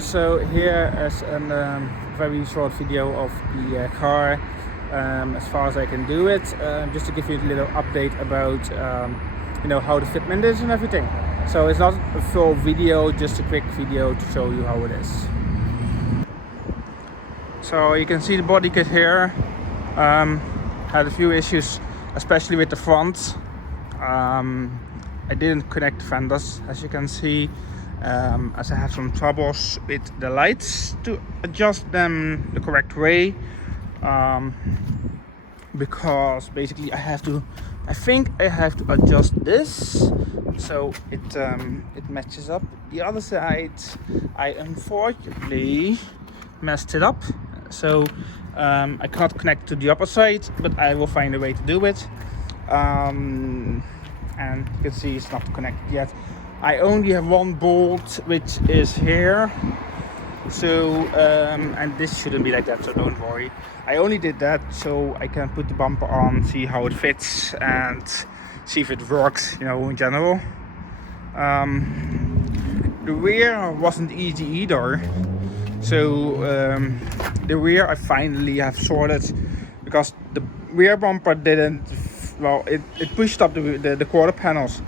Hello, so here is a very short video of the car, as far as I can do it, just to give you a little update about how the fitment is and everything. So it's not a full video, just a quick video to show you how it is. So you can see the body kit here. Had a few issues, especially with the front. I didn't connect the fenders, as you can see, as I had some troubles with the lights to adjust them the correct way, because basically I think I have to adjust this so it matches up. The other side I unfortunately messed it up, so I cannot connect to the upper side, but I will find a way to do it. And you can see it's not connected yet. I only have one bolt, which is here, so and this shouldn't be like that, so don't worry. I only did that so I can put the bumper on, see how it fits, and see if it works, in general. The rear wasn't easy either, so the rear I finally have sorted, because the rear bumper didn't, well, it pushed up the quarter panels,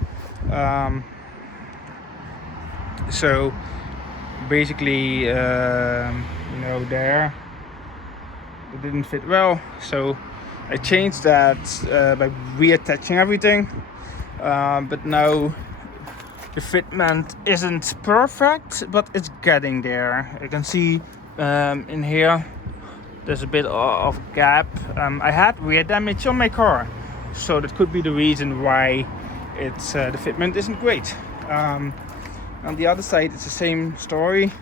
so basically there it didn't fit well, so I changed that by reattaching everything, but now the fitment isn't perfect, but it's getting there. You can see in here there's a bit of gap. I had rear damage on my car, so that could be the reason why it's the fitment isn't great. On the other side it's the same story,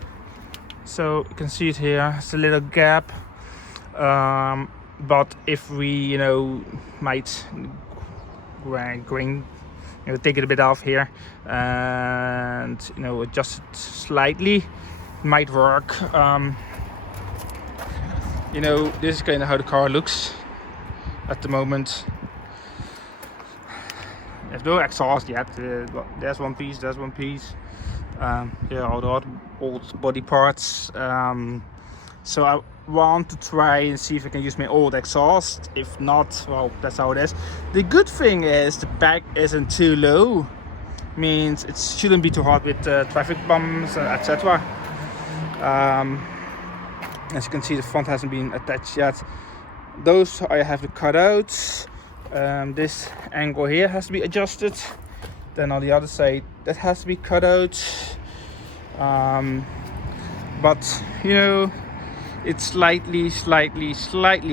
so you can see it here. It's a little gap, but if we might take it a bit off here and adjust it slightly, might work. This is kind of how the car looks at the moment. There's no exhaust yet. There's one piece. Here are the old body parts. So I want to try and see if I can use my old exhaust. If not, well, that's how it is. The good thing is the back isn't too low. Means it shouldn't be too hard with traffic bumps, etc. As you can see, the front hasn't been attached yet. Those I have to cut out. This angle here has to be adjusted. Then on the other side, that has to be cut out. But it's slightly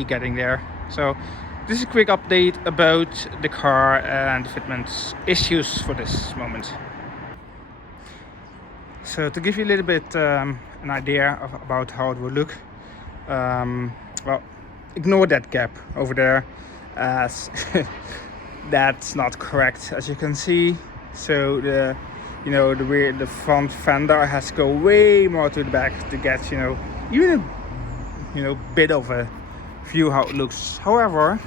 getting there. So this is a quick update about the car and the fitment issues for this moment. So to give you a little bit an idea about how it will look, well, ignore that gap over there, as that's not correct, as you can see. So the front fender has to go way more to the back to get even a bit of a view how it looks. However,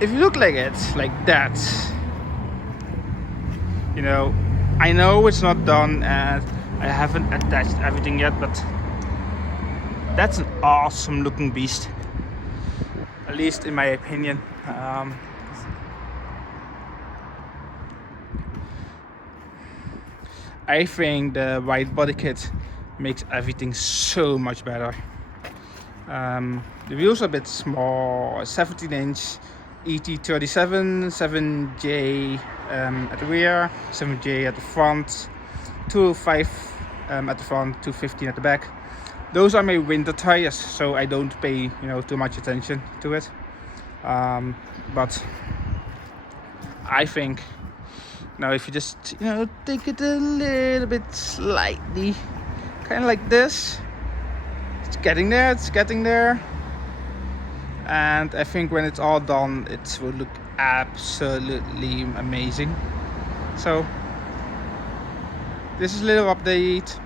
if you look like it like that, I know it's not done and I haven't attached everything yet, but that's an awesome looking beast, at least in my opinion. I think the wide body kit makes everything so much better. The wheels are a bit small, 17-inch ET37, 7J at the rear, 7J at the front, 205 at the front, 215 at the back. Those are my winter tires, so I don't pay too much attention to it. But I think now if you just take it a little bit slightly, kind of like this, it's getting there. And I think when it's all done, it will look absolutely amazing. So this is a little update.